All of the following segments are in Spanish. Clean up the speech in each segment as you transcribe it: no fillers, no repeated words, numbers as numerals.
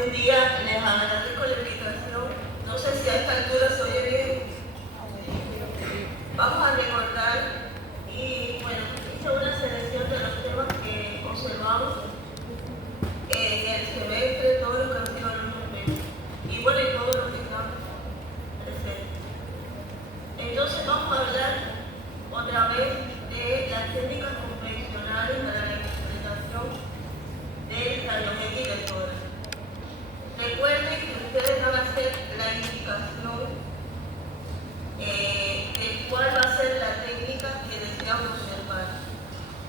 Buen día, les agradezco la invitación. No sé si a esta altura se oye bien. Vamos a recordar y bueno, hice una selección de los temas que observamos en el semestre, todos los que han sido alumnos y bueno, y todos los que están presentes. Entonces vamos a hablar otra vez de las técnicas convencionales para la interpretación del rayos X del tórax. Recuerden que ustedes van a hacer la indicación de cuál va a ser la técnica que desean observar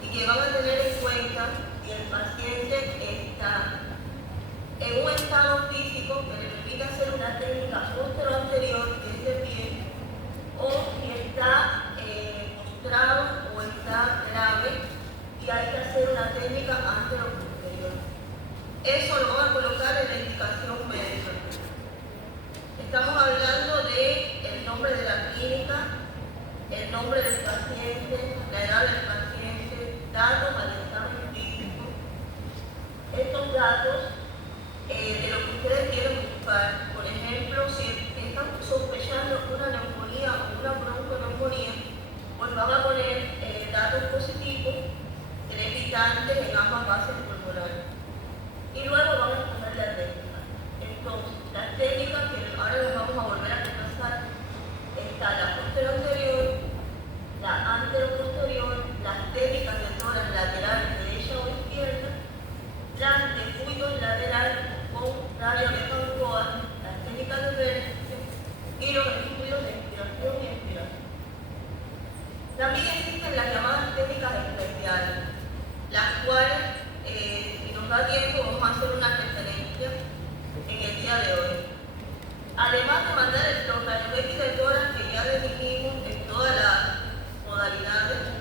y que van a tener en cuenta que el paciente está en un estado físico que le permite hacer una técnica posterior que es de pie, o que está postrado o está grave y hay que hacer una técnica antero-posterior. Eso lo van a colocar en la indicación médica. Estamos hablando del nombre de la clínica, el nombre del paciente, la edad del paciente, datos al examen físico. Estos datos de lo que ustedes quieren buscar, por ejemplo, si están sospechando una neumonía o una bronconeumonía, pues van a poner datos positivos, crepitantes en ambas bases pulmonares. Y luego vamos a poner la técnica. Entonces, las técnicas que ahora las vamos a volver a repasar, está la posterior, la antero-posterior, las técnicas de tórax lateral, derecha o izquierda, las de fluidos lateral con radio de Pancoa, las técnicas de vértice y los estudios de inspiración y expiración. También existen las llamadas técnicas especiales, las cuales, si nos da tiempo, vamos a hacer una referencia en el día de hoy. Además de mandar los rayos X del tórax que ya les dijimos en todas las modalidades,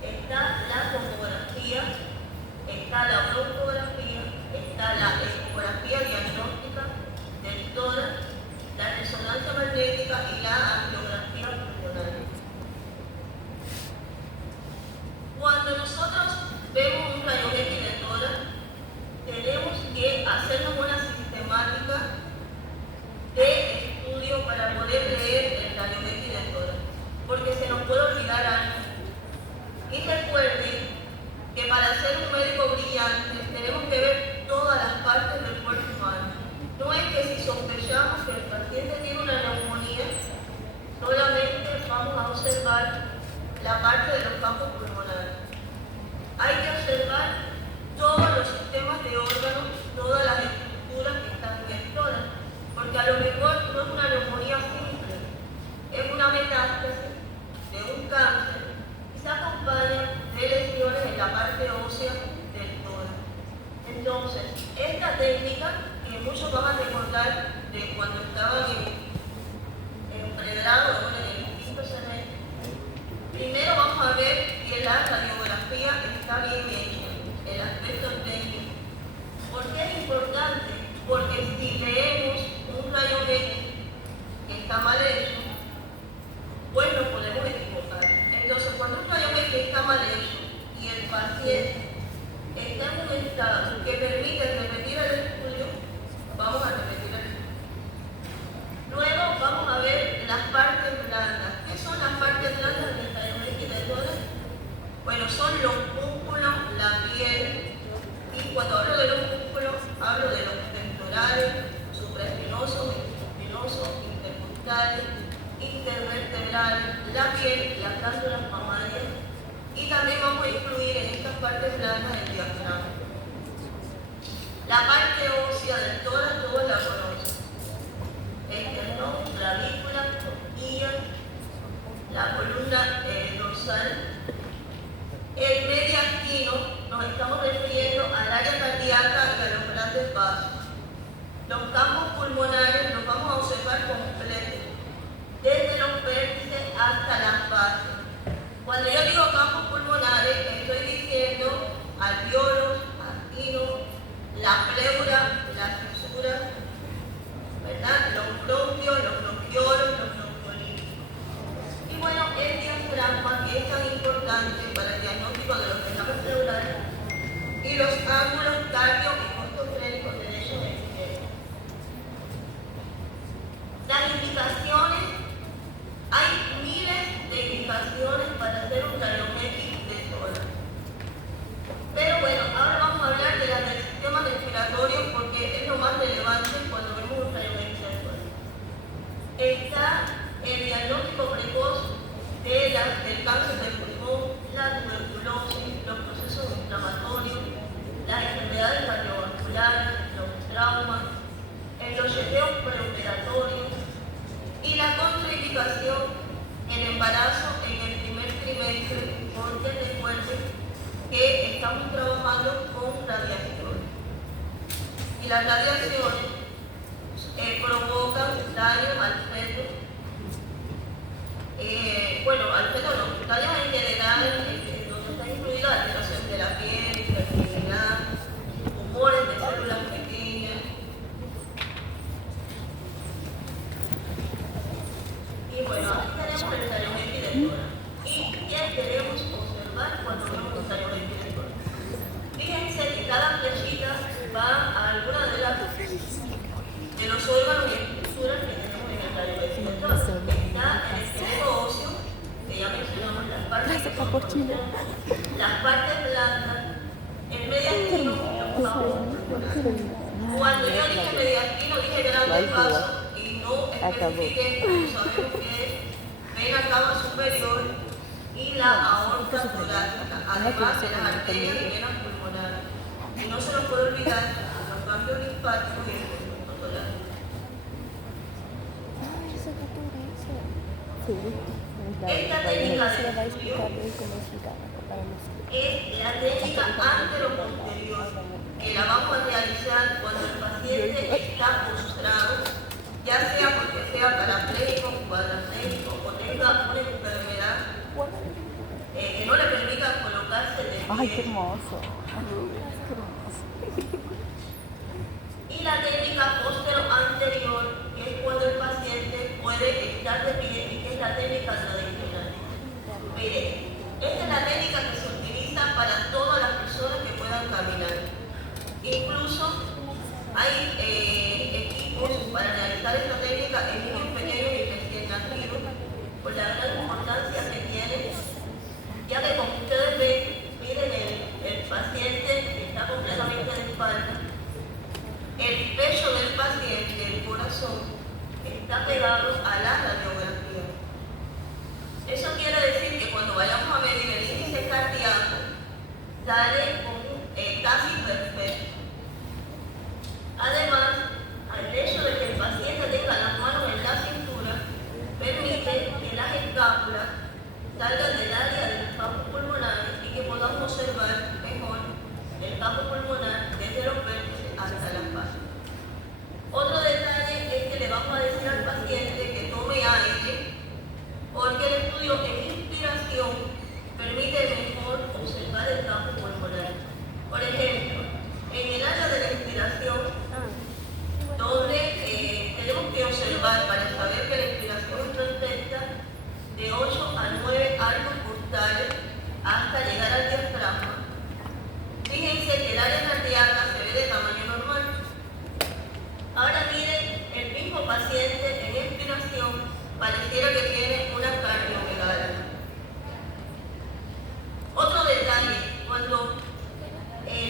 está la tomografía, está la broncografía, está la ecografía diagnóstica del tórax, la resonancia magnética y la angiografía pulmonar. Cuando nosotros vemos un rayo X del tórax, tenemos que hacernos una sistemática de estudio para poder leer el rayo X del tórax, porque se nos puede olvidar algo. Y recuerden que para ser un médico brillante tenemos que ver todas las partes del cuerpo humano. No es que si sospechamos que el paciente tiene una neumonía, solamente vamos a observar la parte de los campos pulmonares. Hay que observar todos los sistemas de órganos, todas las estructuras que están en el tórax, porque a lo mejor no es una neumonía simple, es una metástasis de un cáncer y se acompaña de lesiones en la parte ósea del tórax. Entonces, esta técnica, que muchos van a recordar de cuando estaban en pregrado, en el quinto semestre, primero vamos a ver que la radiografía está bien hecha, el aspecto técnico. ¿Por qué es importante? Porque si leemos un rayo X que está mal hecho, pues nos podemos equivocar. Entonces, cuando un rayo X está mal hecho y el paciente está en un estado que permite repetir el estudio, vamos a repetir el estudio. Luego vamos a ver las partes blandas. ¿Qué son las partes blandas del rayo X del tórax? Bueno, son los músculos, la piel, y cuando hablo de los músculos, hablo de los pectorales, supraespinosos, espinosos, intercostales, intervertebrales, la piel, las glándulas mamarias, y también vamos a incluir en estas partes blandas el diafragma. La parte ósea del tórax todos la conocen: esternón, clavícula, costilla, la columna dorsal. El mediastino nos estamos refiriendo al área cardíaca y a los grandes vasos. Los campos pulmonares los vamos a observar completos, desde los vértices hasta las bases. Cuando yo digo campos pulmonares, estoy diciendo alveolos, actinos, la pleura, la fisura, ¿verdad? Los bronquios, los bronquiolos, los bronquiolíticos. Y bueno, el diafragma, que es tan importante para el diagnóstico de los derrames pleurales, y los ángulos cardio y ortofrénicos derechos e izquierdos. porque recuerden que estamos trabajando con radiaciones. Y las radiaciones provocan daño al feto. Al feto no, daños en general, donde está incluida la alteración de la piel, fertilidad, tumores de células pequeñas. Y bueno, aquí tenemos el tallo director. ¿Y qué queremos observar cuando vemos un tallo director? Fíjense que cada flechita va a alguna de los órganos y estructuras que tenemos en el tallo director. Está el esqueleto óseo, que ya mencionamos las partes que son las partes blandas, el mediastino y los cabos. Cuando yo dije mediastino, dije grandes vasos y no especifiqué, como sabemos que es vena cava superior y la aorta torácica, además de las arterias y venas pulmonares. Y no se nos puede olvidar los cambios linfáticos y el conjunto torácico. Esta técnica de estudio es la técnica anteroposterior, que la vamos a realizar cuando el paciente está postrado, ya sea porque sea parapléjico, cuadrapléjico o tenga una enfermedad que no le permita colocarse de pie. Ay, qué hermoso. Y la técnica postero-anterior, que es cuando el paciente puede estar de pie y que es la técnica tradicional. Mire, esta es la técnica que se utiliza para todas las personas que puedan caminar. Incluso hay equipos para realizar esta técnica en niños pequeños y recién nacidos, por la gran importancia que tiene, ya que como ustedes ven, miren el paciente que está completamente de espalda. El pecho del paciente, el corazón, está pegado a la radiografía. Eso quiere decir que cuando vayamos a medir el índice cardíaco, sale casi perfecto. Además, el hecho de que el paciente tenga las manos en la cintura, permite que las escápulas salgan del área de los campos pulmonares y que podamos observar mejor el campo pulmonar desde los vértices hasta las bases. Otro detalle es que le vamos a decir al paciente que tome aire, porque el estudio en inspiración permite mejor observar el campo pulmonar. Por ejemplo, en el área de la inspiración, donde tenemos que observar para saber que la inspiración es perfecta, de 8 a 9 arcos costales hasta llegar al diafragma. Fíjense que el área cardíaca se ve de tamaño normal. Ahora miren, el mismo paciente en expiración pareciera que tiene una cardiomegalia. Otro detalle, cuando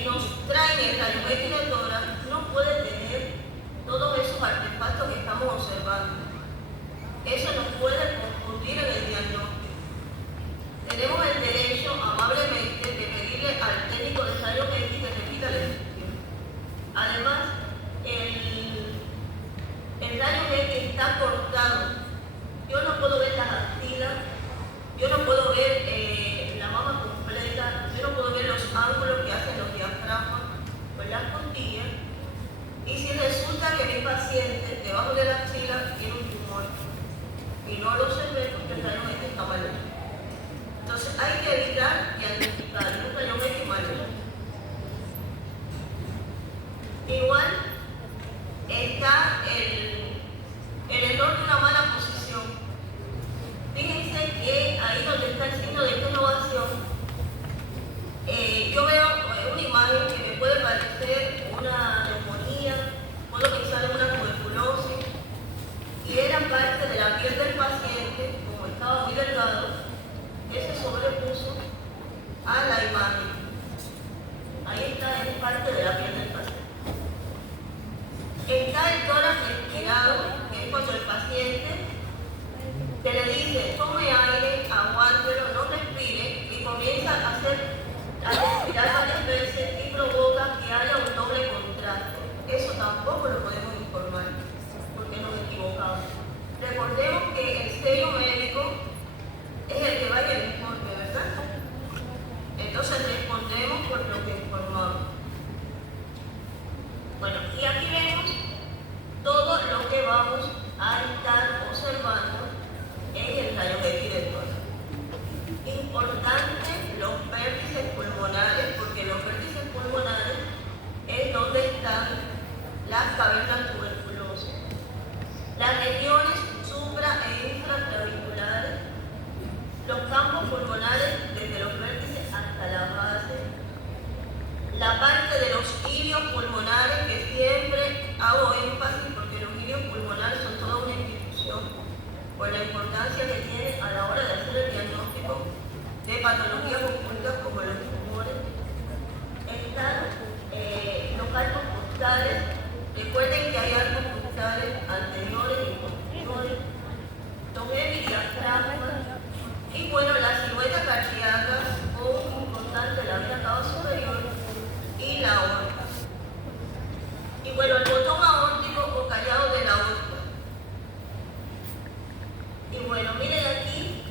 nos traen el radiometría de tórax, no puede tener todos esos artefactos que estamos observando. Eso nos puede confundir en el diagnóstico. Tenemos el derecho, amablemente, de pedirle al técnico de radiometría que repita la instrucción. Además, el rayo X está cortado. Yo no puedo ver las axilas, yo no puedo ver la mama completa, yo no puedo ver los ángulos que hacen los diafragmas con las costillas. Y si resulta que mi paciente debajo de la axila tiene un tumor y no lo observé porque el rayo X está mal hecho. Entonces hay que evitar diagnosticar un rayo X mal hecho. Igual está el error de una mala posición. Fíjense que ahí donde está el signo de innovación, yo veo una imagen que me puede parecer una neumonía, puedo pensar en una tuberculosis, y era parte de la piel del paciente, como estaba muy delgado, que se sobrepuso a la imagen. Ahí está, es parte de la piel del paciente. Está el tórax respirado, que es cuando el paciente se le dice tome aire, aguántelo, no respire y comienza a respirar los campos pulmonares desde los vértices hasta la base, la parte de los ilios pulmonares, que siempre hago énfasis porque los ilios pulmonares son toda una institución por la importancia que tiene a la hora de hacer el diagnóstico de patologías ocultas como los tumores. Están los arcos costales. Recuerden que hay arcos costales anteriores y posteriores, los hemidiafragmas y bueno, la silueta cardíaca con importante la vena cava superior y la aorta. Y bueno, el botón aórtico o callado de la aorta. Y bueno, miren aquí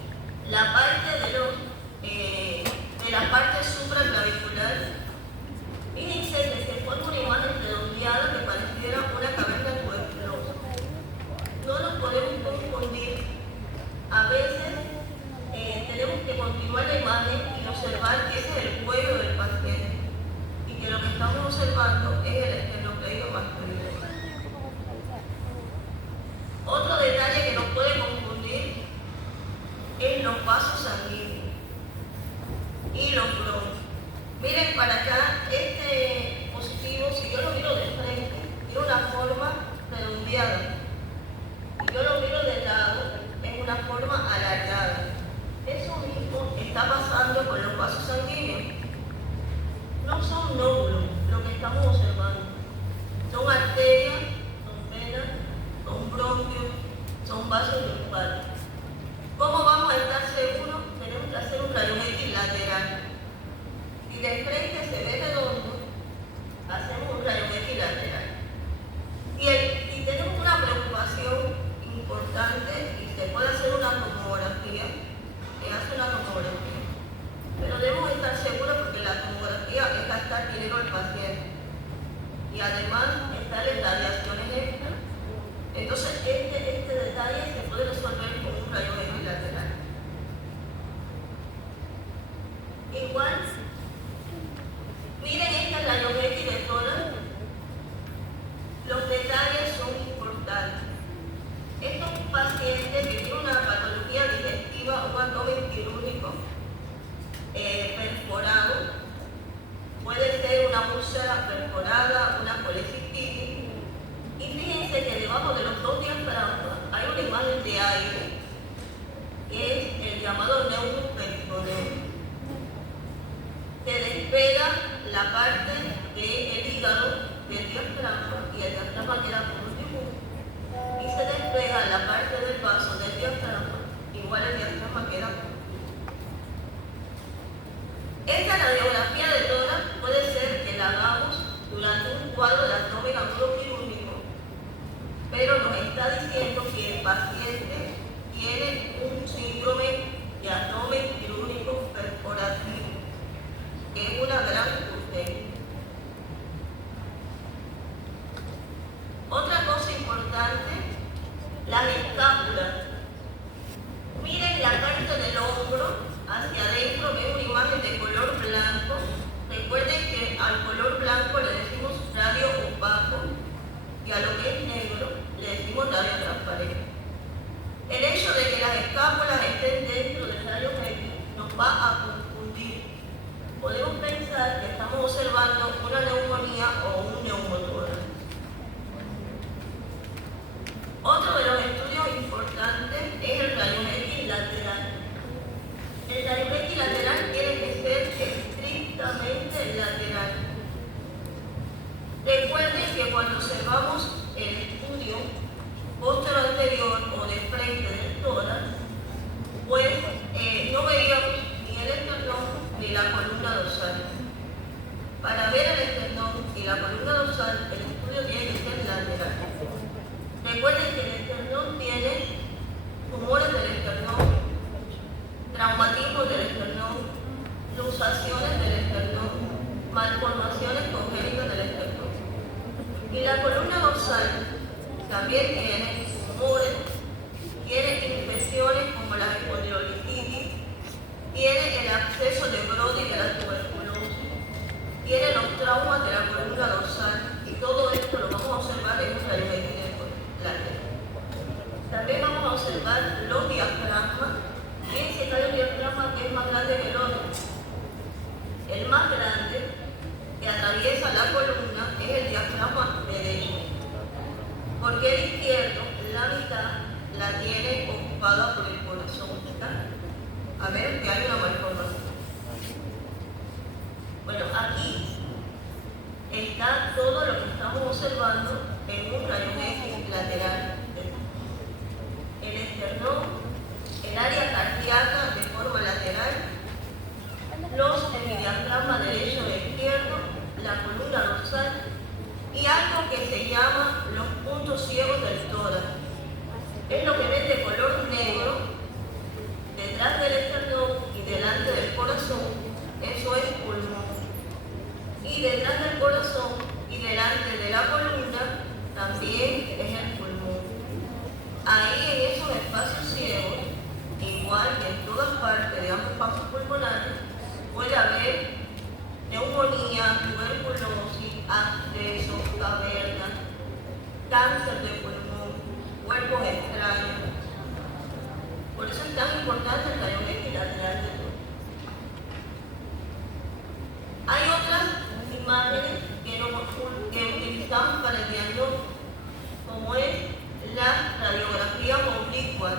la parte de la parte supraclavicular. Fíjense que se forma una imagen redondeada que pareciera una caverna tuberculosa. No nos podemos confundir. A veces tenemos que continuar la imagen y observar que ese es el cuello del paciente y que lo que estamos observando es el esternocleido masculino. Otro detalle que nos puede confundir es los vasos sanguíneos y los bronquios. Miren para acá, este positivo, si yo lo miro de frente, tiene una forma redondeada. Si yo lo miro de lado, es una forma alargada. Eso mismo está pasando con los vasos sanguíneos. No son nódulos lo que estamos observando. Son arterias, son venas, son bronquios, son vasos linfáticos. ¿Cómo vamos a estar seguros? Tenemos que hacer un rayo X lateral. Si de frente se ve redondo, hacemos un rayo X lateral. Y tenemos una preocupación importante y se puede hacer una tomografía, se hace una tomografía. Pero debemos estar seguros porque la tomografía es gastar dinero al paciente. Y además está en radiaciones extra. Entonces este detalle se puede resolver con un rayo X lateral. Igual, miren esta rayo X de tórax. Los detalles son importantes. Esto es un paciente que tiene una patología digestiva, un abdomen quirúrgico perforado. Puede ser una úlcera perforada, una colecistitis. Y fíjense que debajo de los dos diafragmas hay una imagen de aire, que es el llamado neuroperitoneo. Se despega la parte del hígado del diafragma y el diafragma queda por último. Y se despega la parte del vaso del diafragma, igual el diafragma queda por último. Esta radiografía de tórax puede ser que la hagamos durante un cuadro de abdomen agudo-quirúrgico, pero nos está diciendo que el paciente tiene un síndrome de abdomen quirúrgico perforativo, que es una gran urgencia. Otra cosa importante, las escápulas. Miren la parte del hombro hacia adentro, ven una imagen de color blanco. Recuerden que al color blanco le decimos radio opaco y a lo que es negro le decimos radio transparente. El hecho de que las escápulas estén dentro del rayo X nos va a confundir. Podemos pensar que estamos observando una neumonía o un neumotórax. Otro de los estudios importantes es el rayo X lateral. El rayo X lateral tiene que ser estrictamente lateral. Recuerden que cuando observamos el estudio posterior anterior o de frente del tórax, pues no veíamos ni el esternón ni la columna dorsal. Para ver el esternón y la columna dorsal, el estudio tiene que ser lateral. Recuerden que el esternón tiene tumores del esternón, traumatismos del esternón, luxaciones del esternón, malformaciones congénitas del esternón. Y la columna dorsal también tiene tumores, tiene infecciones como la espondilolitis, tiene el acceso de Brody de la tuberculosis, tiene los traumas de la columna dorsal y todo esto lo vamos a observar en un rayo X lateral. También vamos a observar los diafragmas. Fíjense que hay un diafragma más grande que atraviesa la columna es el diafragma derecho, porque el izquierdo, la mitad, la tiene ocupada por el corazón. A ver, que hay una malformación. Bueno, aquí está todo lo que estamos observando en un rayo X lateral. El esternón, el área cardíaca de forma lateral, los hemidiafragmas derecho e izquierdo, la columna dorsal y algo que se llama los puntos ciegos del tórax. Es lo que ven de color negro detrás del esternón y delante del corazón. Eso es pulmón. Y detrás del corazón y delante de la columna también es el pulmón. Ahí en esos espacios ciegos, igual que en todas partes de ambos vasos pulmonares, puede haber neumonía, tuberculosis, absceso, cavernas, cáncer de pulmón, cuerpos extraños. Por eso es tan importante el rayo X lateral de todo. Hay otras imágenes que utilizamos para el diagnóstico, como es la radiografía oblicua.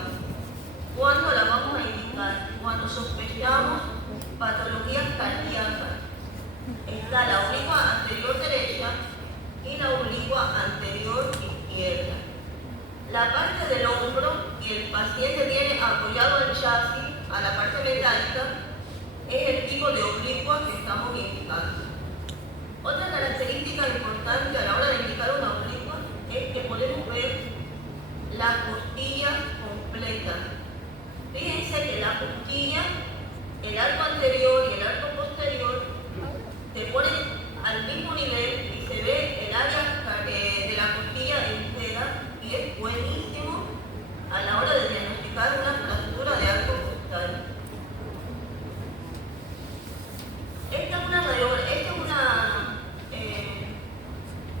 ¿Cuándo la vamos a indicar? Cuando sospechamos patologías cardíacas. Está la oblicua anterior derecha y la oblicua anterior izquierda. La parte del hombro que el paciente tiene apoyado el chasis a la parte metálica es el tipo de oblicua que estamos indicando. Otra característica importante a la hora de indicar una oblicua es que podemos ver la costilla completa. Fíjense que la costilla, el arco anterior y el arco posterior se ponen al mismo nivel y se ve el área de la costilla entera y es buenísimo a la hora de diagnosticar una fractura de arco costal. Esta es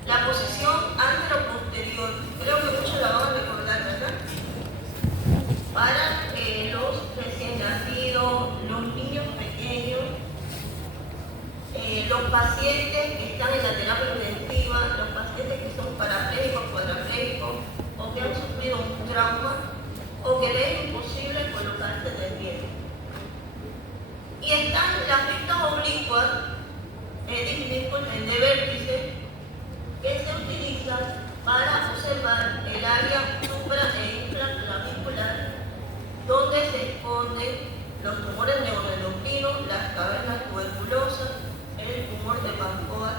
la posición antero-posterior. Creo que muchos la van a recordar, ¿verdad? Para los recién nacidos, los niños pequeños, los pacientes que están en la terapia intensiva, los pacientes que son parapléjicos, cuadraplégicos, o que han sufrido un trauma, o que les es imposible colocarse de pie. Y están las pistas oblicuas, el de vértice, que se utilizan para observar el área supra e infraclavicular, donde se esconden los tumores neuroendocrinos, las cavernas tuberculosas, el tumor de Pancoa.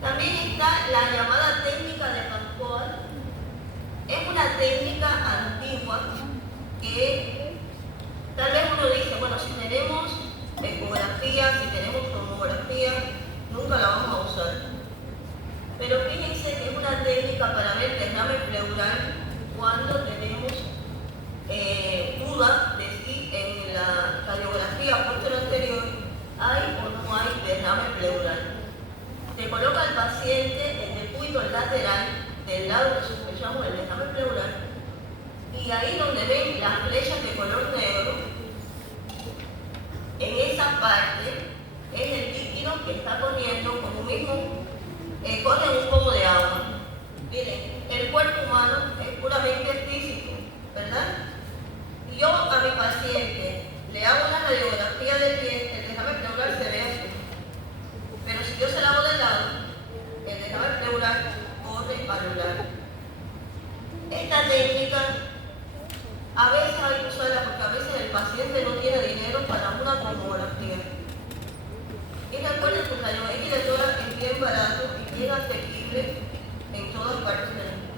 También está la llamada técnica de Pancoa. Es una técnica antigua que tal vez uno dice, bueno, si tenemos ecografía, si tenemos tomografía, nunca la vamos a usar. Pero fíjense que es una técnica para ver derrame pleural cuando tenemos duda de si en la radiografía posterior hay o no hay derrame pleural. Se coloca al paciente en el cúbito lateral del lado que sospechamos el derrame pleural y ahí donde ven las flechas de color negro, en esa parte es el líquido que está corriendo como mismo, corre un poco de agua. Miren, el cuerpo humano es puramente físico, ¿verdad? Y yo a mi paciente le hago una radiografía de pie, el derrame pleural se ve así. Pero si yo se la hago de lado, el derrame pleural corre al lado. Esta técnica a veces hay que usarla porque a veces el paciente no tiene dinero para una tomografía. Y recuerden que el rayo X de tórax es bien barato y bien asequible en todas partes del mundo.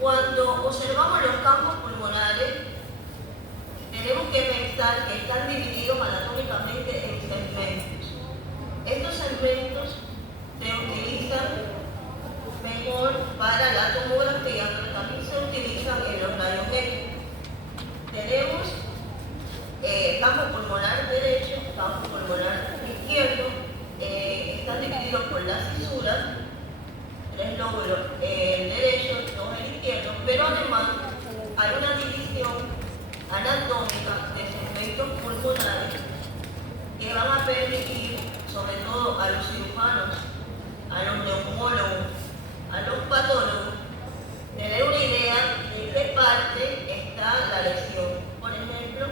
Cuando observamos los campos pulmonares, tenemos que pensar que están divididos anatómicamente en segmentos. Estos segmentos se utilizan mejor para la tomografía, pero también se utilizan en los rayos X. Tenemos campo pulmonar derecho, campo pulmonar izquierdo, están divididos por las fisuras, 3 lóbulos, el derecho, 2 el izquierdo, pero además hay una división anatómica de segmentos pulmonares que van a permitir, sobre todo a los cirujanos, a los neumólogos, a los patólogos, tener una idea de qué parte está la lesión. Por ejemplo,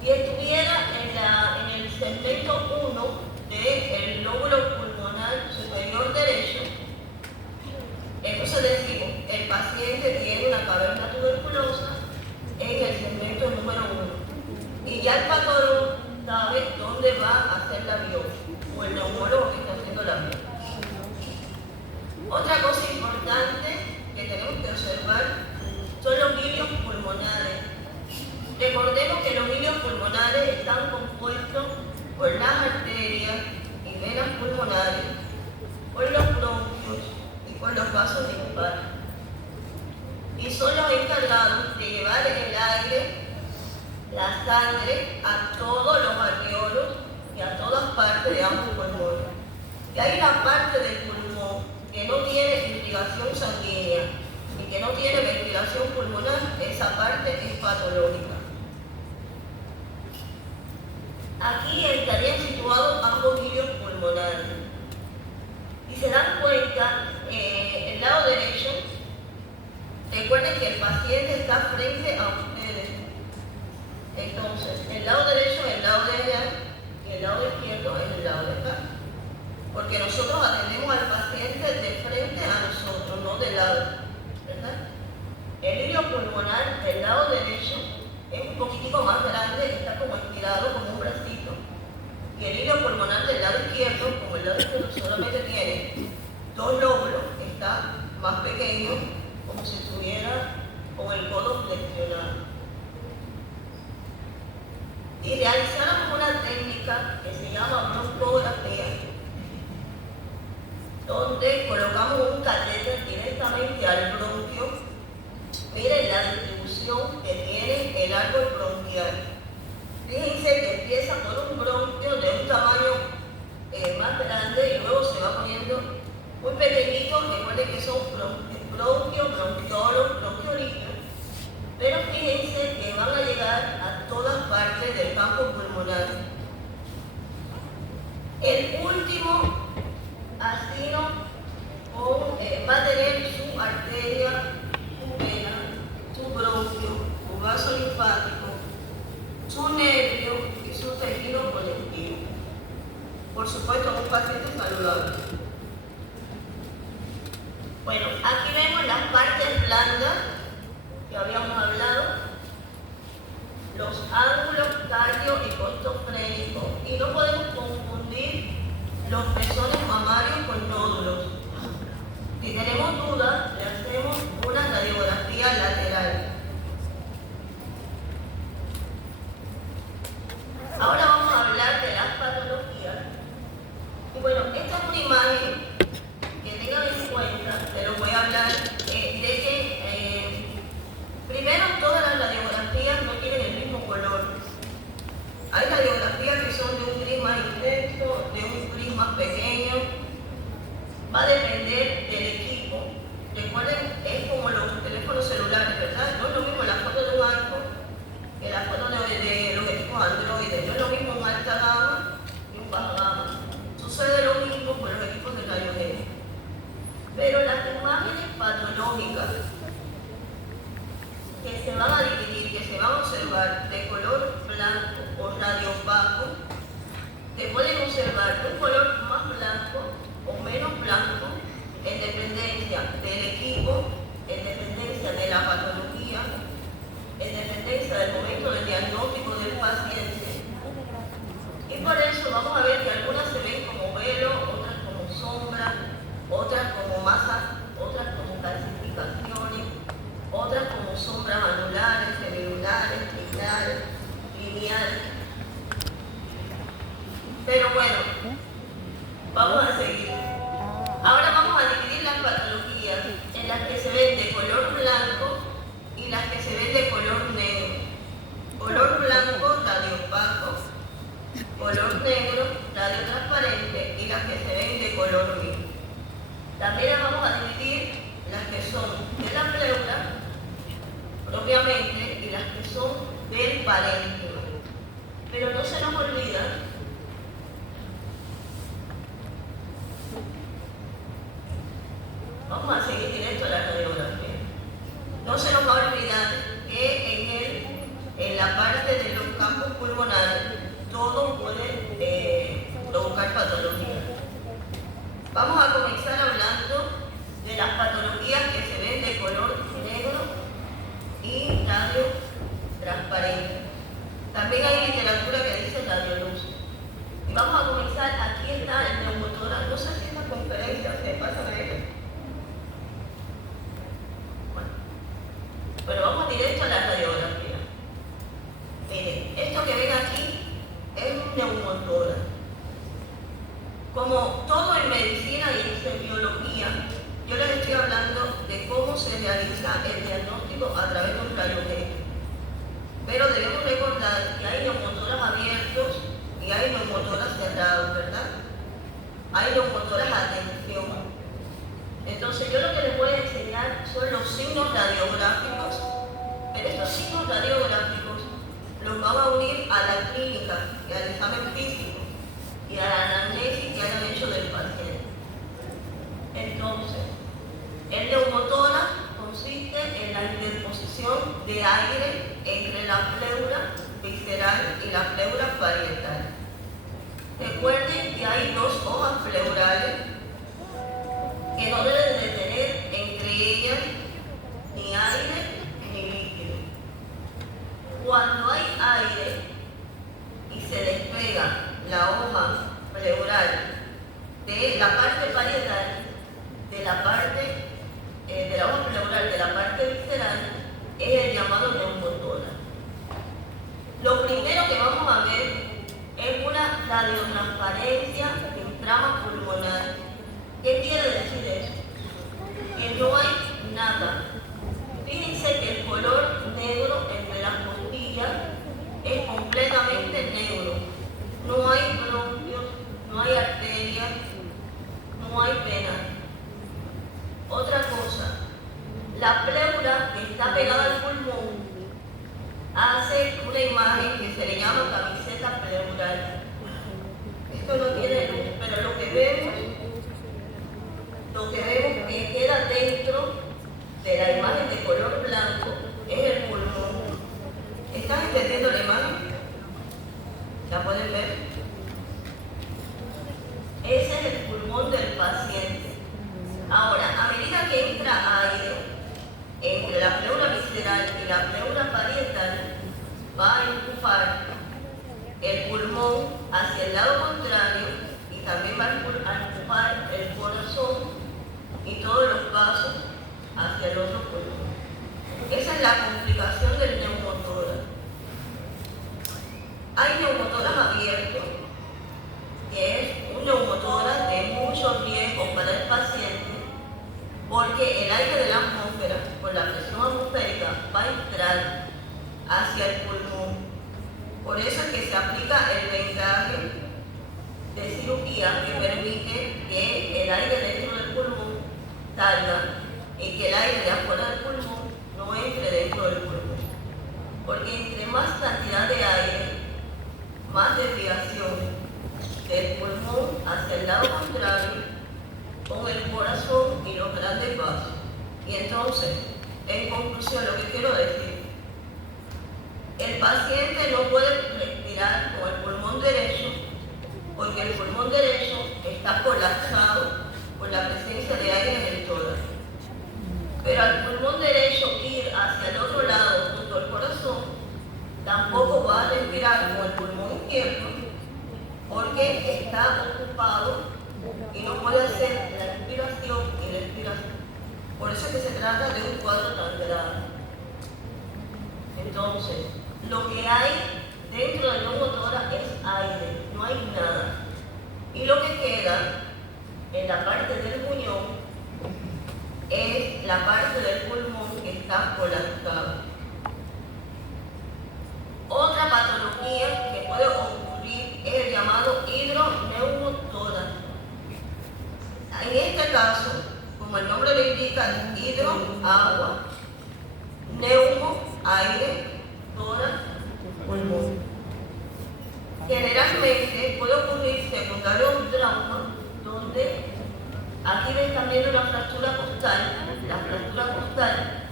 si estuviera en el segmento 1 del lóbulo pulmonar superior derecho, entonces decimos, el paciente tiene una caverna tuberculosa en el segmento número 1. Y ya el patólogo sabe dónde va a hacer la biopsia, o el neumólogo que está haciendo la biopsia. Otra cosa importante que tenemos que observar son los vilios pulmonares. Recordemos que los vilios pulmonares están compuestos por las arterias y venas pulmonares, por los bronquios y por los vasos linfáticos. Y son los encargados de llevar el aire, la sangre, a todos los alveolos y a todas partes de ambos pulmones. Y hay una parte del pulmón que no tiene irrigación sanguínea y que no tiene ventilación pulmonar, esa parte es patológica. Aquí estarían situados ambos vilios pulmonares. Y se dan cuenta, el lado derecho, recuerden que el paciente está frente a ustedes. Entonces, el lado derecho es el lado de allá y el lado izquierdo es el lado de acá. Porque nosotros atendemos al paciente de frente a nosotros, no de lado, ¿verdad? El hilio pulmonar del lado derecho es un poquitico más grande, está como estirado como un bracito. Y el hilio pulmonar del lado izquierdo, como el lado izquierdo solamente tiene dos lóbulos, está más pequeño, como si estuviera con el codo flexionado. Y realizamos una técnica que se llama broncografía, donde colocamos un catéter directamente al bronquio. Miren la distribución que tiene el árbol bronquial. Fíjense que empieza por un bronquio de un tamaño más grande y luego se va poniendo muy pequeñito. Recuerden que son bronquio, bronquiolo, bronquiolito. Pero fíjense que van a llegar a todas partes del campo pulmonar. El último astino va a tener su arteria, su vena, su bronquio, su vaso linfático, su nervio y su tejido conectivo. Por supuesto, un paciente saludable. Bueno, aquí vemos las partes blandas que habíamos hablado, los ángulos cardio y costofrénicos, y no podemos confundir los pezones mamarios con nódulos. Si tenemos dudas, le hacemos una radiografía lateral. Ahora vamos a hablar de las patologías. Y bueno, esta es una imagen que tengan en cuenta, se los voy a hablar de que primero todas las radiografías no tienen el mismo color. Hay radiografías que son de un gris más intenso, de un gris más pequeño. Va a depender del equipo. Recuerden, es como los teléfonos celulares, ¿verdad? No es lo mismo la foto de un iPhone que la foto de los equipos Android. No es lo mismo un alta gama y un baja gama. Sucede lo mismo con los equipos de rayos X. Pero las imágenes patológicas que se van a dividir, que se van a observar de color blanco o radiopaco, se pueden observar de un color más blanco o menos blanco en dependencia del equipo, en dependencia de la patología, en dependencia del momento del diagnóstico del paciente. Y por eso vamos a ver que algunas se ven como velo, otras como sombra, otras como masas, otras como calcificaciones, otras como sombras anulares, semilulares, lineales. Pero bueno, vamos a seguir. Ahora vamos a dividir las patologías en las que se ven de color blanco No se nos va a olvidar que en la parte de los campos pulmonares, todo puede provocar patologías. Vamos a comenzar hablando de las patologías que se ven de color negro y radio transparente. También hay literatura que dice radioluz. Y vamos a comenzar, aquí está el neumotórax. No sé si esta conferencia se pasa a ver. Bueno, pero vamos directo a la radiografía. Miren, esto que ven aquí es un neumotórax. Como todo en medicina y en semiología, yo les estoy hablando de cómo se realiza el diagnóstico a través de un rayo X. Pero debemos recordar que hay neumotórax abiertos y hay neumotórax cerrados, ¿verdad? Hay neumotórax a tensión. Entonces yo lo que les voy a enseñar son los signos radiográficos, pero estos signos radiográficos los vamos a unir a la clínica y al examen físico y a la anamnesis que hayan hecho del paciente. Entonces, el neumotórax consiste en la interposición de aire entre la pleura visceral y la pleura parietal. Recuerden que hay dos hojas pleurales que no deben de tener entre ellas ni aire ni líquido. Cuando hay aire y se despega la hoja pleural de la parte parietal, de la hoja pleural de la parte visceral, es el llamado neumotórax. Lo primero que vamos a ver es una radiotransparencia intramapulmonar. ¿Qué quiere decir eso? Que no hay nada. Fíjense que el color negro entre las costillas es completamente negro. No hay bronquios, no hay arterias, no hay venas. Otra cosa, la pleura que está pegada al pulmón hace una imagen que se le llama camiseta pleural. Esto no tiene luz, pero lo que vemos que queda dentro de la imagen de color blanco es el pulmón. ¿Están entendiendo la imagen? ¿La pueden ver? Ese es el pulmón del paciente. Ahora, a medida que entra aire entre la pleura visceral y la pleura parietal, va a empujar el pulmón hacia el lado contrario y también va a empujar el corazón y todos los vasos hacia el otro pulmón. Esa es la complicación del neumotórax. Hay neumotórax abierto, que es un neumotórax de mucho riesgo para el paciente, porque el aire de la atmósfera, por la presión atmosférica, va a entrar hacia el pulmón. Por eso es que se aplica el vendaje de cirugía que permite que el aire dentro del pulmón salga y que el aire de afuera del pulmón no entre dentro del pulmón. Porque entre más cantidad de aire, más desviación del pulmón hacia el lado contrario, con el corazón y los grandes vasos. Y entonces, en conclusión, lo que quiero decir, el paciente no puede respirar con el pulmón derecho porque el pulmón derecho está colapsado por la presencia de aire en el tórax. Pero al pulmón derecho ir hacia el otro lado junto al corazón, tampoco va a respirar con el pulmón izquierdo porque está ocupado y no puede hacer la respiración y la expiración. Por eso es que se trata de un cuadro tan grave. Entonces, lo que hay dentro del neumotórax es aire, no hay nada. Y lo que queda en la parte del muñón es la parte del pulmón que está colapsado. Otra patología que puede ocurrir es el llamado hidroneumotórax. En este caso, como el nombre lo indica, hidro, agua, neumo, aire, tórax, pulmón. Generalmente puede ocurrir secundario a un trauma, donde aquí ven también una fractura costal. La fractura costal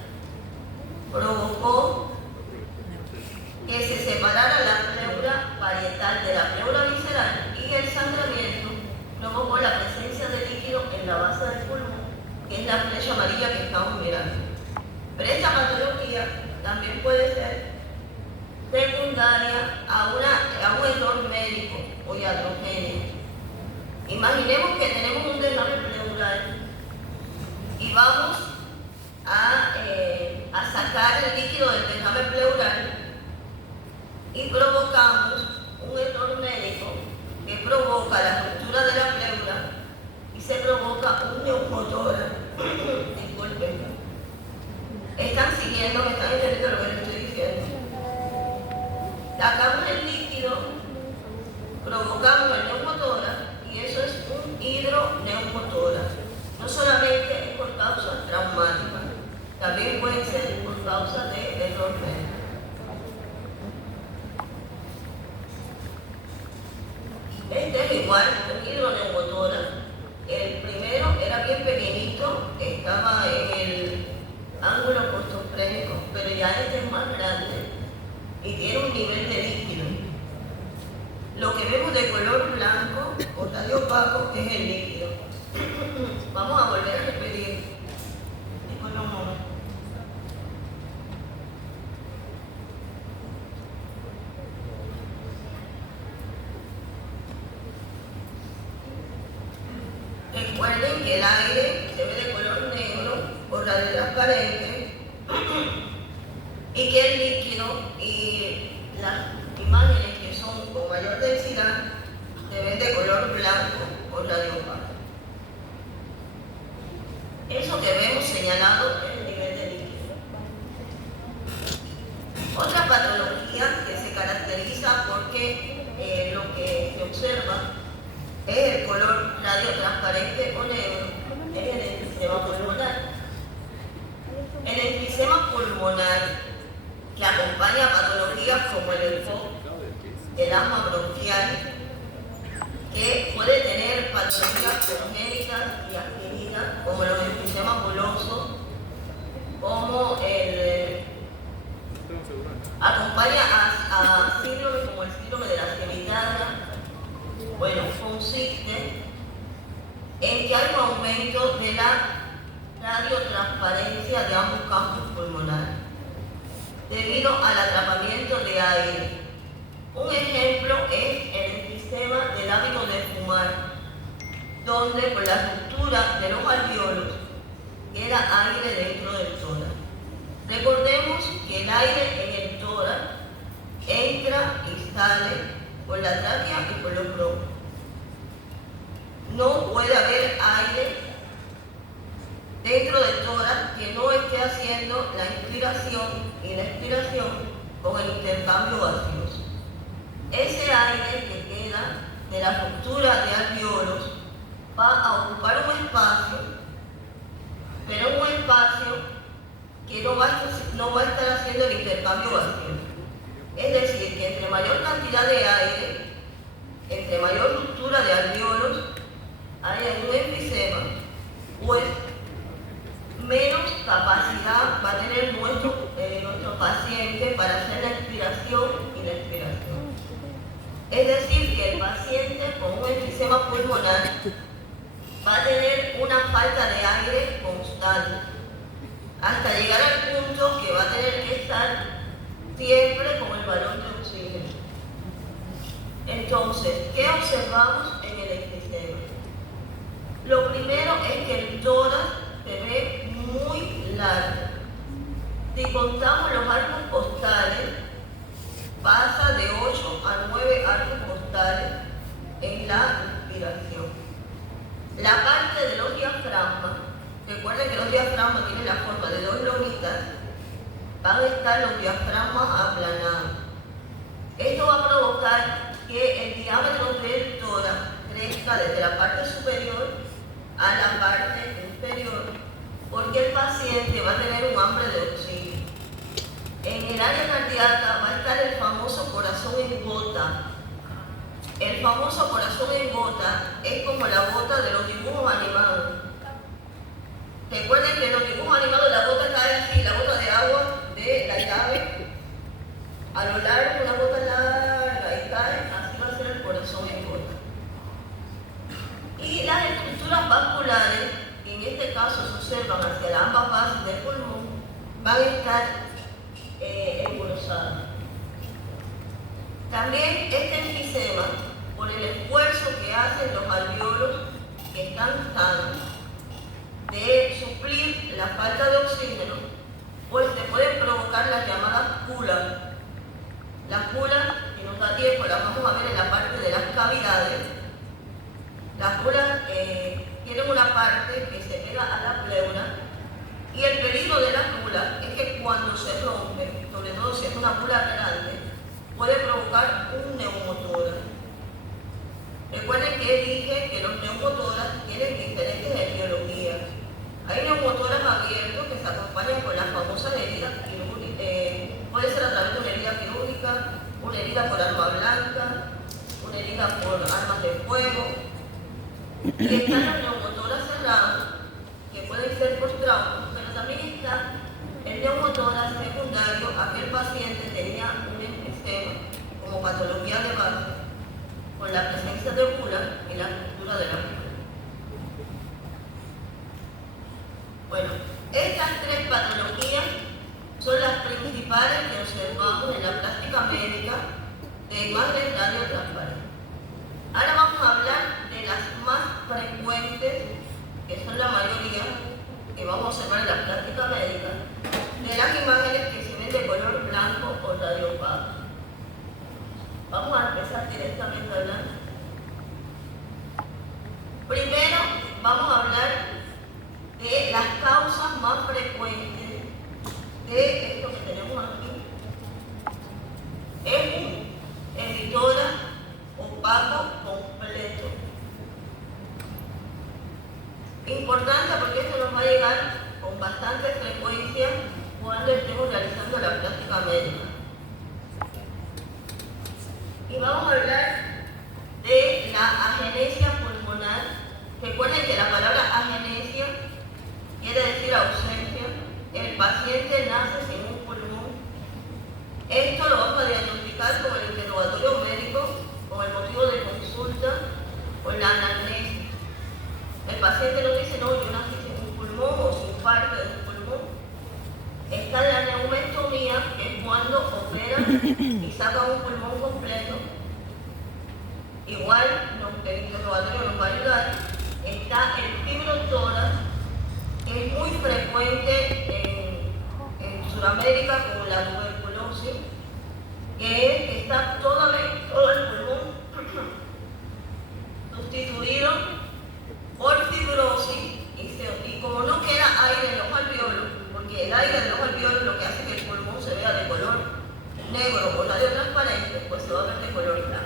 también puede ser secundaria a un error médico o iatrogénico. Imaginemos que tenemos un derrame pleural y vamos a sacar el líquido del derrame pleural y provocamos un error médico que provoca la ruptura de la pleura y se provoca un neumotórax. Disculpen. ¿Están siguiendo? ¿Me están entendiendo lo que les estoy diciendo? Sacamos el líquido, provocamos el neumotórax y eso es un hidroneumotórax. No solamente es por causas traumáticas, también puede ser por causa de error médico. Este es igual, un hidroneumotórax. El primero era bien pequeñito, estaba en el ángulo postofrénico, pero ya este es más grande y tiene un nivel de líquido. Lo que vemos de color blanco o tallo opaco es el líquido. Vamos a volver a repetir. Disculpen un momento. Recuerden que el aire se ve de color negro por la transparente y que el líquido y las imágenes que son con mayor densidad se ven de color blanco por la opaco. Eso que vemos señalado es el nivel de líquido. Otra patología que se caracteriza porque lo que se observa es el color radiotransparente o negro, es el enfisema pulmonar. El enfisema pulmonar, que acompaña patologías como el EPOC, el asma bronquial, que puede tener patologías congénitas y adquiridas, como los enfisemas bulosos, como acompaña a síndromes como el síndrome de la semitagra. Bueno, consiste en que hay un aumento de la radiotransparencia de ambos campos pulmonares debido al atrapamiento de aire. Un ejemplo es el enfisema del hábito de fumar, donde por la ruptura de los alvéolos queda aire dentro del tórax. Recordemos que el aire en el tórax entra y sale por la tráquea y por los bronquios. No puede haber aire dentro del tórax que no esté haciendo la inspiración y la expiración con el intercambio gaseoso. Ese aire que queda de la ruptura de alvéolos va a ocupar un espacio, pero un espacio que no va a estar haciendo el intercambio gaseoso. Es decir, que entre mayor cantidad de aire, entre mayor ruptura de alvéolos, haya un enfisema, pues menos capacidad va a tener nuestro paciente para hacer la inspiración y la expiración. Es decir, que el paciente con un enfisema pulmonar va a tener una falta de aire constante, hasta llegar al punto que va a tener que estar siempre con el balón de oxígeno. Entonces, ¿qué observamos en el enfisema? Lo primero es que el tórax se ve muy largo. Si contamos los arcos costales, pasa de 8 a 9 arcos costales en la inspiración. La parte de los diafragmas, recuerden que los diafragmas tienen la forma de dos lomitas, van a estar los diafragmas aplanados. Esto va a provocar que el diámetro del tórax crezca desde la parte superior a la parte inferior, porque el paciente va a tener un hambre de oxígeno. En el área cardíaca va a estar el famoso corazón en gota. El famoso corazón en gota es como la gota de los dibujos animados. Recuerden que en los dibujos animados la gota cae así, la gota de agua de la llave, a lo largo una gota larga y cae, así va a ser el corazón en gota. Y las estructuras vasculares, que en este caso se observan hacia ambas bases del pulmón, van a estar engrosada. También este enfisema, por el esfuerzo que hacen los alveolos que están sanos de suplir la falta de oxígeno, pues se pueden provocar las llamadas culas. Las culas, si nos da tiempo, las vamos a ver en la parte de las cavidades. Las culas tienen una parte que se pega a la pleura, y el peligro de las culas es que cuando se rompe, sobre todo si es una cula grande, puede provocar un neumotórax. Recuerden que dije que los neumotórax tienen diferentes etiologías. Hay neumotórax abiertos que se acompañan con las famosas heridas quirúrgicas, puede ser a través de una herida quirúrgica, una herida por arma blanca, una herida por armas de fuego. Y están los neumotórax cerrados, que pueden ser por trauma, pero también está el neumotórax secundario. Aquel paciente tenía un enfisema como patología de base, con la presencia de cula y la ruptura de la cula. Bueno, estas tres patologías son las principales que observamos en la práctica médica de imagen radiotransparente. Ahora vamos a hablar de las más frecuentes, que son la mayoría, que vamos a observar en la práctica médica, de las imágenes que se ven de color blanco o radiopaco. Vamos a empezar directamente hablando. Primero, vamos a hablar de las causas más frecuentes de esto que tenemos aquí. Es un editora opaco completo. Importante porque esto nos va a llegar con bastante frecuencia cuando estemos realizando la práctica médica. Y vamos a hablar de la agenesia pulmonar. Recuerden que la palabra agenesia quiere decir ausencia. El paciente nace sin un pulmón. Esto lo vamos a diagnosticar con el interrogatorio médico, con el motivo de consulta, con la anamnesis. El paciente nos dice, no, yo nací sin un pulmón o sin parte de un pulmón. Está la neumectomía, que es cuando operan y sacan un pulmón completo. Igual, el interrogatorio nos va a ayudar. Está el fibrotórax, que es muy frecuente en Sudamérica con la tuberculosis, que está todo el pulmón sustituido por fibrosis, y como no queda aire en los alveolos, porque el aire de los alveolos lo que hace que el pulmón se vea de color negro o radiotransparente, pues se va a ver de color blanco.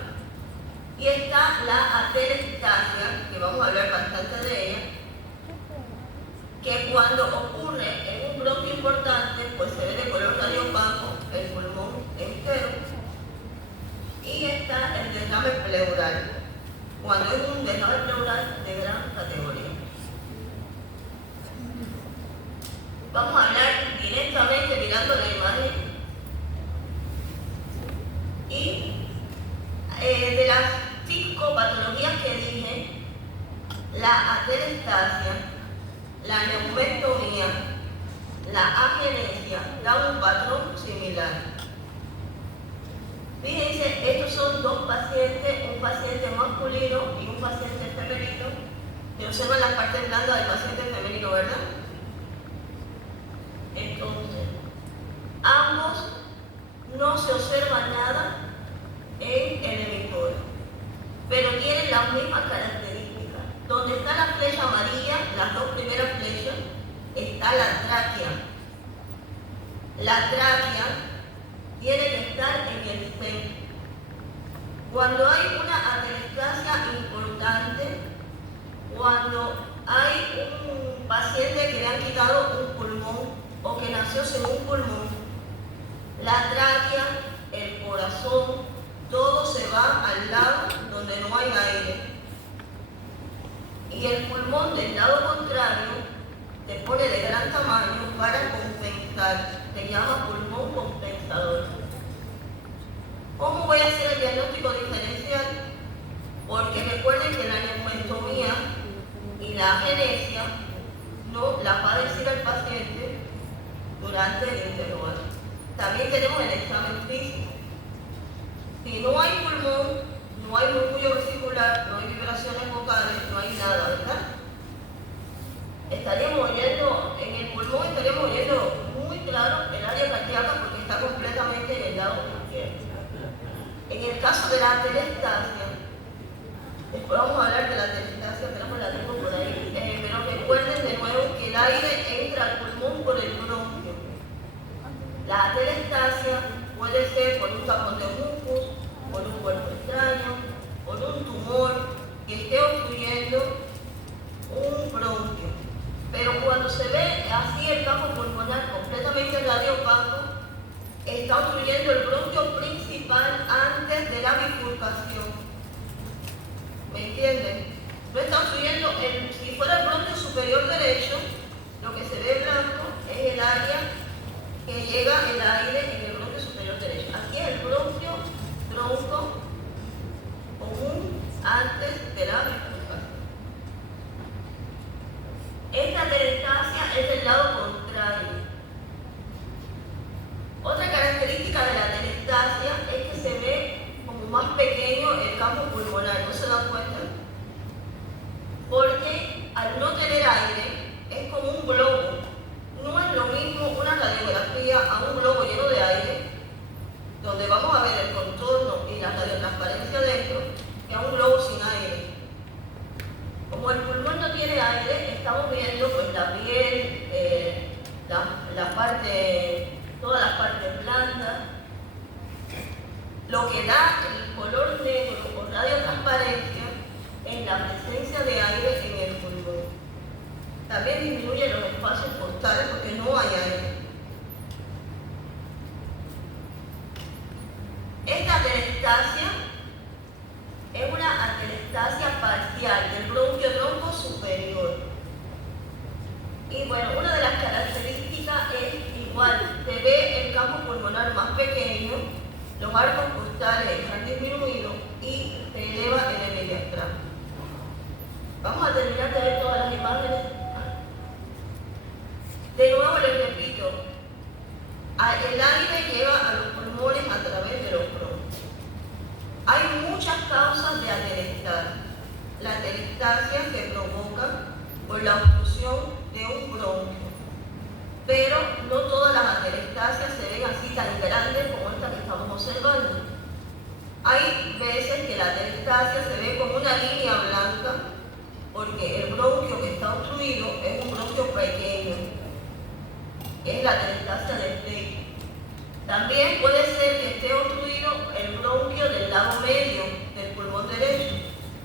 Y está la atelectasia, que vamos a hablar bastante de ella, que cuando ocurre en un bronquio importante, pues se ve de color radiopaco el pulmón entero. Y está el derrame pleural, cuando es un derrame pleural de gran categoría. Vamos a hablar directamente mirando la imagen y de las 5 patologías que dije: la atelectasia, la neumectomía, la agenesia, da un patrón similar. Fíjense, estos son 2 pacientes, un paciente masculino y un paciente femenino. Se observan las partes blandas del paciente femenino, ¿verdad? Entonces, ambos no se observa nada en el emitorio, pero tienen las mismas características. Donde está la flecha amarilla, las 2 primeras flechas, está la tráquea. La tráquea tiene que estar en el centro. Cuando hay una atelectasia importante, cuando hay un paciente que le han quitado un pulmón o que nació sin un pulmón, la tráquea, el corazón, todo se va al lado donde no hay aire. Y el pulmón del lado contrario se pone de gran tamaño para compensar. Se llama pulmón compensador. ¿Cómo voy a hacer el diagnóstico diferencial? Porque recuerden que la neumectomía y la agenesia no las va a decir el paciente durante el interrogatorio. También tenemos el examen físico. Si no hay pulmón, no hay murmullo vesicular, no hay vibraciones vocales, no hay nada, ¿verdad? Estaríamos oyendo, en el pulmón estaríamos oyendo muy claro el área cardíaca porque está completamente en el lado izquierdo. En el caso de la telestasia, después vamos a hablar de la telestasia, tenemos la tengo por ahí, pero recuerden de nuevo que el aire entra al pulmón por el bronquio. La telestasia puede ser por un tapón de mucus, por un cuerpo extraño, por un tumor que esté obstruyendo un bronquio. Pero cuando se ve así el campo pulmonar completamente radiopaco, está obstruyendo el bronquio principal antes de la bifurcación. ¿Me entienden? No está obstruyendo, si fuera el bronquio superior derecho, lo que se ve blanco es el área que llega el aire en el bronquio superior derecho. Aquí es el bronquio tronco común antes de la bifurcación. Esta telestasia es del lado contrario. Otra característica de la telestasia es que se ve como más pequeño el campo pulmonar, ¿no se dan cuenta? Porque al no tener aire es como un globo. No es lo mismo una radiografía a un globo lleno de aire, donde vamos a ver el contorno y la radiotransparencia dentro, que a un globo sin aire. Como el pulmón no tiene aire, estamos viendo pues la piel, la parte, todas las partes blandas. Lo que da el color negro o radiotransparencia es la presencia de aire en el pulmón. También disminuye los espacios postales porque no hay aire. Esta telestasia es una atelestasia parcial del bronquio tronco superior. Y bueno, una de las características es igual, se ve el campo pulmonar más pequeño, los arcos costales están disminuidos y se eleva el hemidiafragma. Vamos a terminar de ver todas las imágenes. De nuevo les repito, el aire llega a los pulmones a través de los bronquios. Hay muchas causas de atelestasia. La atelestasia se provoca por la obstrucción de un bronquio, pero no todas las atelestasias se ven así tan grandes como esta que estamos observando. Hay veces que la atelestasia se ve como una línea blanca porque el bronquio que está obstruido es un bronquio pequeño, es la atelestasia del pecho. También puede ser que esté obstruido el bronquio del lado medio del pulmón derecho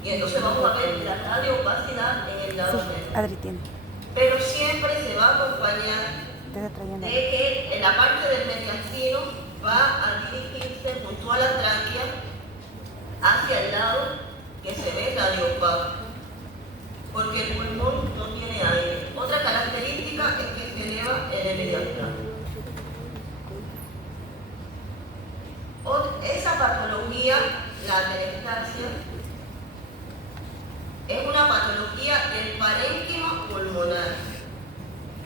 y entonces vamos a ver la radiopacidad en el lado medio. Adri tiene. Pero siempre se va a acompañar de que en la parte del mediastino va a dirigirse junto a la tráquea hacia el lado que se ve radiopaco, porque el pulmón no tiene aire. Otra característica es que se eleva el hemidiafragma. Esa patología, la atelestasia, es una patología del parénquima pulmonar.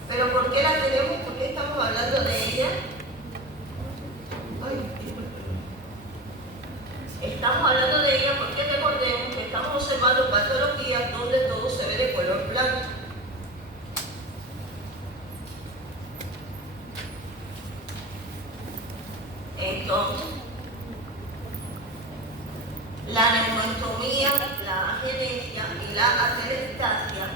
¿Pero por qué la tenemos? ¿Por qué estamos hablando de ella? Estamos hablando de ella porque recordemos que estamos observando patologías donde todo se ve de color blanco. Entonces, la neumontomía, la agenesia y la atelestasia,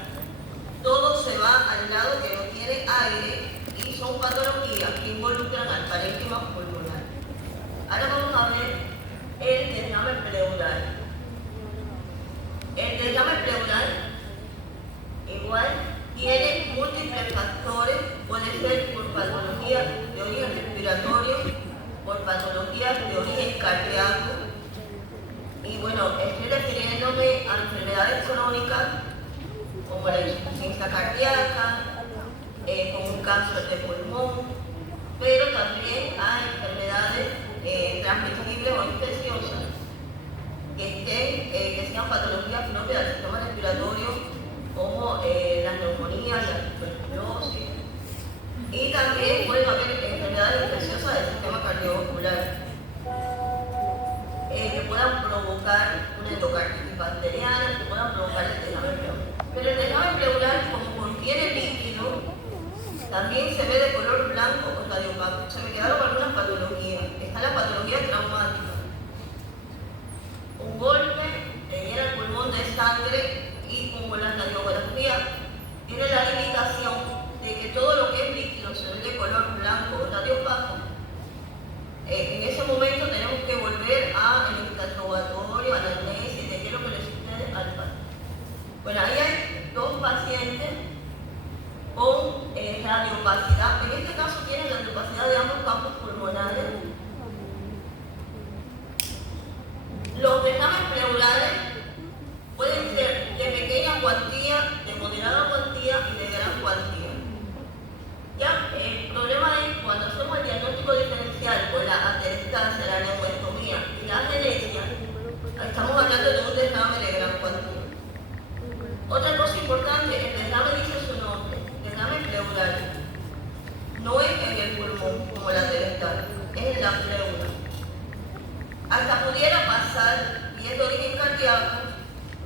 todo se va al lado que no tiene aire y son patologías que involucran al parénquima pulmonar. Ahora vamos a ver el derrame pleural. El derrame pleural igual tiene múltiples factores, puede ser por patologías de origen respiratorio, por patologías de origen cardíaco. Y bueno, estoy refiriéndome a enfermedades crónicas como la insuficiencia cardíaca, como un cáncer de pulmón, pero también hay enfermedades transmisibles o infecciosas que sean patologías propias del sistema respiratorio, como las neumonías, la tuberculosis, y también pueden haber enfermedades infecciosas del sistema En ese momento tenemos que volver al interrogatorio, a la anamnesis, de qué es lo que le sucede al paciente. Bueno, ahí hay dos pacientes con radiopacidad. En este caso tienen radiopacidad de ambos campos pulmonares. Los derrames pleurales pueden ser de pequeña cuantía, de moderada cuantía y de gran cuantía. Ya, el problema es cuando hacemos el diagnóstico diferencial con la atelectasia, la neumonía y la agenesia, estamos hablando de un derrame de gran cuantía. Otra cosa importante, el derrame dice su nombre, derrame pleural. No es en el pulmón como la atelectasia, es en la pleura. Hasta pudiera pasar, y es de origen cardíaco,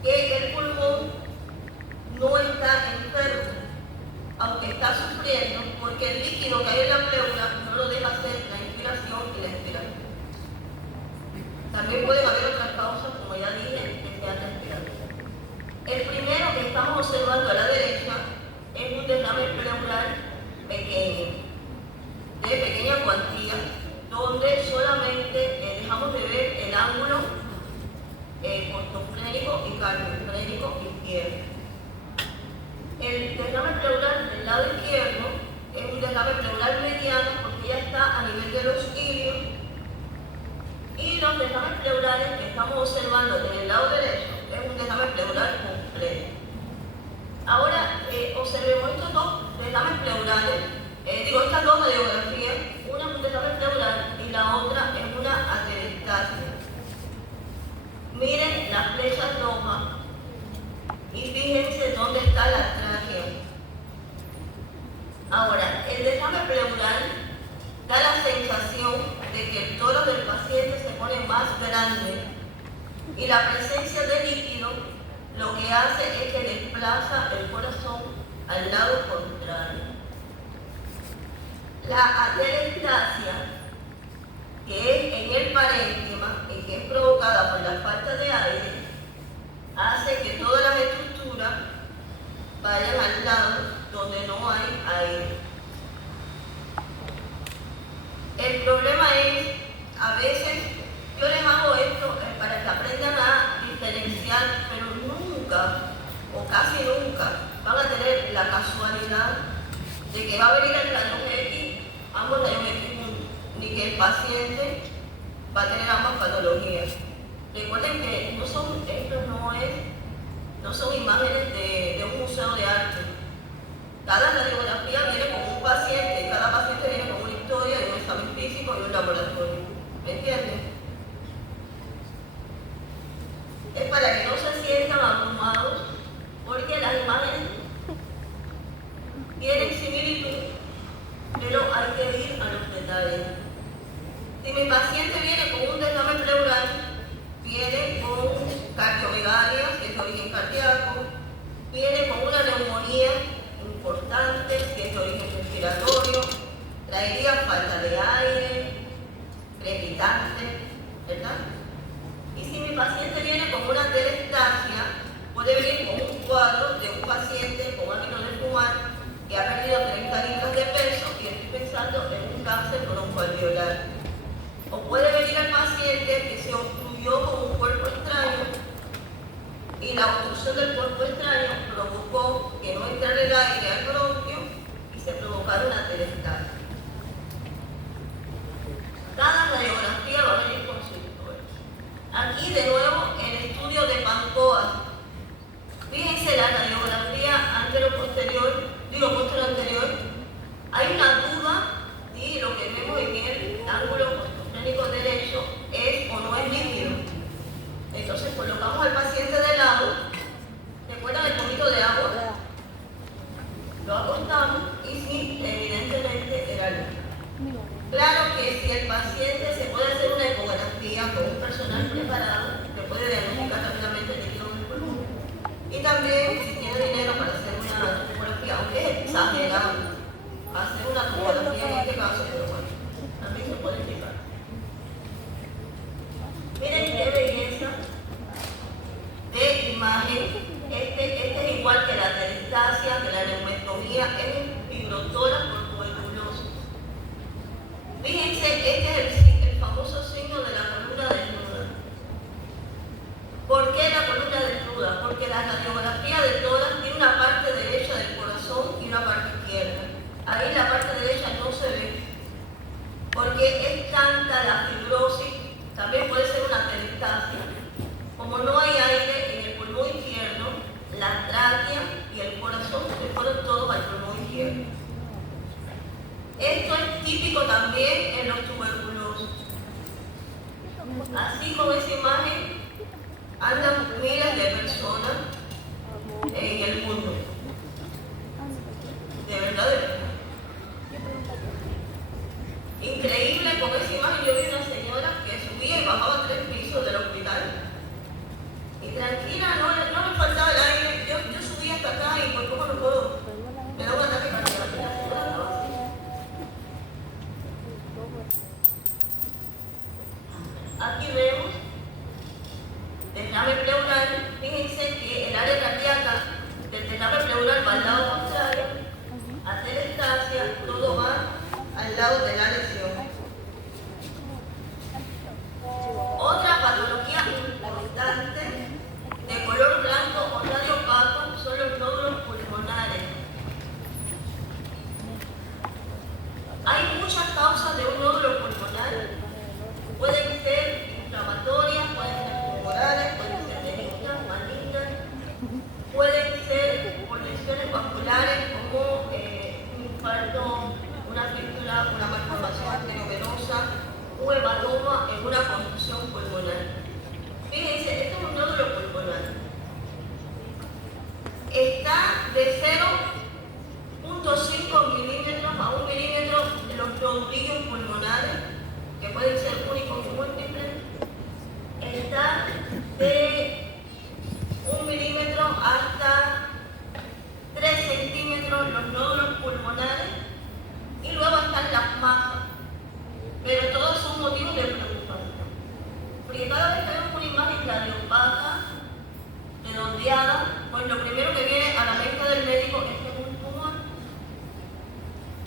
que el pulmón no está enfermo, aunque está sufriendo, porque el líquido que hay en la pleura no lo deja hacer la inspiración y la expiración. También pueden haber otras causas, como ya dije, que sean respiratorias. El primero que estamos observando a la derecha es un derrame pleural pequeño, de pequeña cuantía, donde solamente dejamos de ver el ángulo ortofrénico y cardiofrénico izquierdo. El derrame pleural del lado izquierdo es un derrame pleural mediano porque ya está a nivel de los ilios, y los derrames pleurales que estamos observando del lado derecho es un derrame pleural completo. Ahora observemos estos dos derrames pleurales, estas dos radiografías, una es un derrame pleural y la otra es una atelectasia. Miren las flechas rojas y fíjense dónde está la tráquea. Ahora, el derrame pleural da la sensación de que el tórax del paciente se pone más grande y la presencia de líquido lo que hace es que desplaza el corazón al lado contrario. La atelectasia, que es en el parénquima y que es provocada por la falta de aire, hace que todas las estructuras vayan al lado donde no hay aire. El problema es, a veces, yo les hago esto para que aprendan a diferenciar, pero nunca, o casi nunca, van a tener la casualidad de que va a venir el rayón X, ambos rayos X juntos, ni que el paciente va a tener ambas patologías. Recuerden que no son imágenes de un museo de arte. Cada radiografía viene con un paciente, y cada paciente viene con una historia y un examen físico y un laboratorio. ¿Me entienden? Es para que no se sientan abrumados, porque las imágenes tienen similitud, pero hay que ir a los detalles. Si mi paciente viene con un derrame pleural, viene con cardiomegalia, que es de origen cardíaco, viene con una neumonía importante, que es de origen respiratorio, traería falta de aire, crepitante, ¿verdad? Y si mi paciente viene con una atelectasia, puede venir con un cuadro de un paciente con hábito de fumar que ha perdido 30 libras de peso y estoy pensando en un cáncer broncoalveolar. O puede venir al paciente que se obstruyó con un cuerpo extraño y la obstrucción del cuerpo extraño provocó que no entrara el aire al bronquio y se provocara una atelectasia. Cada radiografía va a venir con su historia. Aquí de nuevo el estudio de Pancoa. Fíjense la radiografía posterior-anterior. Hay una duda si lo que vemos en el ángulo ortofrénico derecho es o no es líquido. Entonces colocamos al paciente de lado, recuerdan el poquito de agua, lo acostamos y sí, evidentemente era líquido. Claro que si el paciente se puede hacer una ecografía con un personal preparado, que puede diagnosticar rápidamente el líquido del pulmón. Y también, si tiene dinero para hacer una tomografía, aunque es exagerado, hacer una tomografía en este caso, pero bueno, también se puede explicar. Miren qué belleza de imagen. Este es igual que la atelectasia, que la neumonía, es un fibrotórax por tuberculosis. Fíjense, este es el porque es tanta la fibrosis, también puede ser una atelectasia. Como no hay aire en el pulmón izquierdo, la tráquea y el corazón se fueron todos al pulmón izquierdo. Esto es típico también en los tuberculosos. Así como esa imagen, andan miles de personas en el mundo. De verdad, de verdad. Increíble con esa imagen. Yo vi una señora que subía y bajaba 3 pisos del hospital. Y tranquila, no me faltaba el aire. Yo subí hasta acá y por poco no puedo. Me da un ataque cardíaco. Aquí vemos derrame pleural. Fíjense que el área cardíaca del derrame pleural va al lado contrario, atelectasia, todo va al lado de la lesión. Otra patología importante de color blanco o radio opaco son los nódulos pulmonares. Hay muchas causas de un nódulo pulmonar. Pueden ser inflamatorias, pueden ser tumorales, pueden ser benignas, malignas, pueden ser por lesiones vasculares como un infarto, una fístula, una malformación arteriovenosa, un hematoma en una contusión pulmonar. Fíjense, esto es un nódulo pulmonar. Está de 0.5 milímetros a 1 milímetro de los nodulillos pulmonares, que pueden ser únicos y múltiples. Está de 1 milímetro hasta 3 centímetros los nódulos pulmonares, y luego están las masas, pero todos son motivos de preocupación, porque cada vez que vemos una imagen radiopaca, redondeada, pues lo primero que viene a la mente del médico es que es un tumor.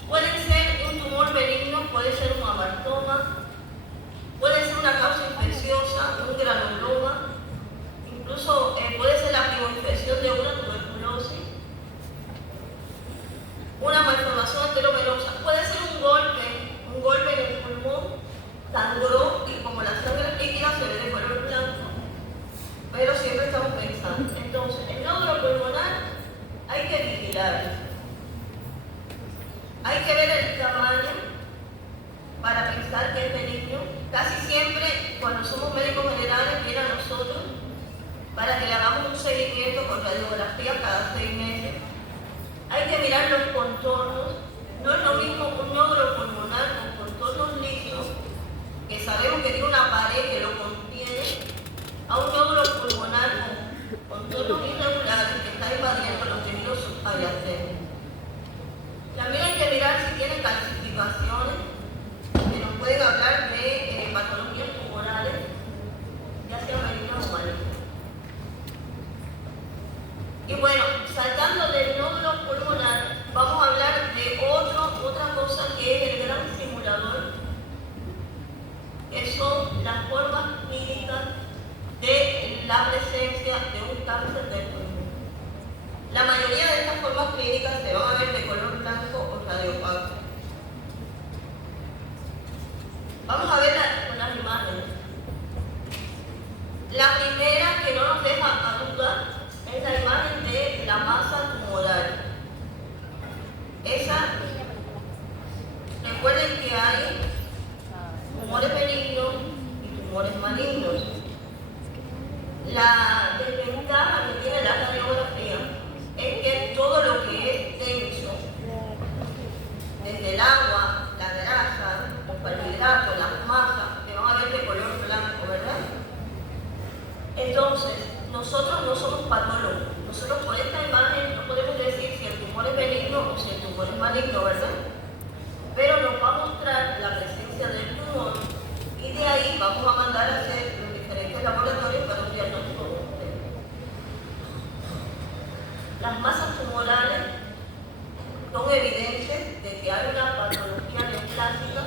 Puede ser un tumor benigno, puede ser un amartoma, puede ser una causa infecciosa, un granuloma, incluso puede ser la primoinfección de una tuberculosis, una malformación arteriovenosa, puede ser un golpe en el pulmón, sangró y como la sangre es líquida se ve de color blanco, pero siempre estamos pensando. Entonces, el nódulo pulmonar hay que vigilarlo. Hay que ver el tamaño para pensar que es benigno. Casi siempre, cuando somos médicos generales, vienen a nosotros para que le hagamos un seguimiento con radiografía cada 6 meses. Hay que mirar los contornos. No es lo mismo un nódulo pulmonar con contornos lisos, que sabemos que tiene una pared que lo contiene, a un nódulo pulmonar con contornos irregulares que está invadiendo los tejidos subyacentes. También hay que mirar si tiene calcificaciones, que nos pueden hablar de patologías tumorales, ya sea benignas o malignas. Y bueno, saltando del nódulo pulmonar, vamos a hablar de otra cosa que es el gran simulador, que son las formas clínicas de la presencia de un cáncer del pulmón. La mayoría de estas formas clínicas se van a ver de color blanco o radiopaco. Vamos a ver unas imágenes. La primera, que no nos deja a dudar, es la imagen de la masa tumoral. Esa, recuerden que hay tumores benignos y tumores malignos. La desventaja que tiene la radiografía es que todo lo que es denso, desde el agua, la grasa, los carbohidratos, las masas, que van a ver de color blanco, ¿verdad? Entonces, nosotros no somos patólogos. Nosotros por esta imagen no podemos decir si el tumor es benigno o si el tumor es maligno, ¿verdad? Pero nos va a mostrar la presencia del tumor y de ahí vamos a mandar a hacer los diferentes laboratorios para un diagnóstico completo. Las masas tumorales son evidentes de que hay una patología neoplásica.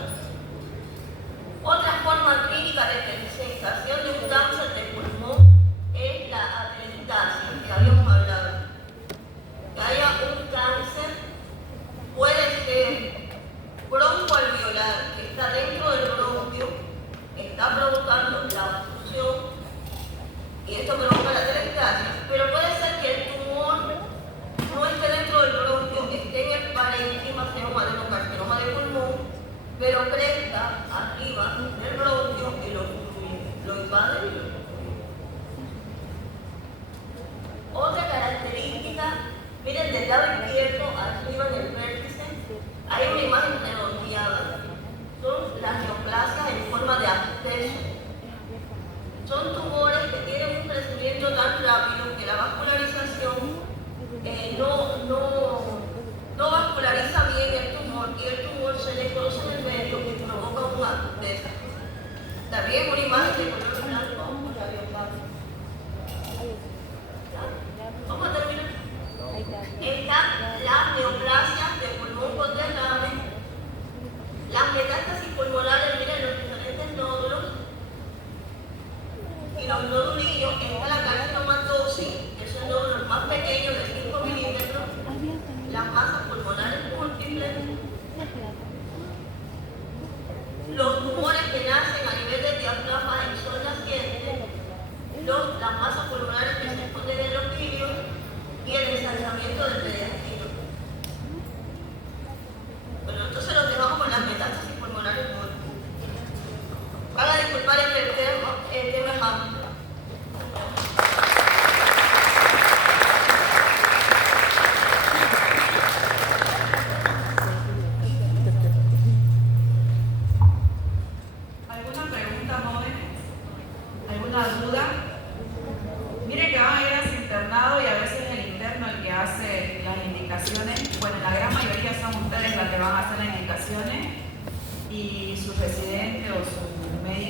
Otra forma clínica de presentación de un cáncer de pulmón es la atelectasia, que habíamos hablado. Que haya un cáncer, puede ser broncoalveolar, que está dentro de esas cosas. También una imagen de color blanco, vamos a terminar. Están las neoplasias de pulmón con derrame, las metástasis pulmonares, miren los diferentes nódulos, y los nodulillos. Está la carcinomatosis, esos nódulos más pequeños de 5 milímetros, las masas pulmonares múltiples, los tumores que nacen a nivel de diafragma en sol naciente, las masas pulmonares que se esconden en los cilios y el ensanchamiento del mediastino. Bueno, entonces los dejamos con las metástasis pulmonares múltiples. Van a disculpar el tema es amplio. ¿Alguna pregunta, jóvenes? ¿Alguna duda? Miren que van a ir a ese internado y a veces el interno el que hace las indicaciones. Bueno, la gran mayoría son ustedes las que van a hacer las indicaciones y su residente o su médico.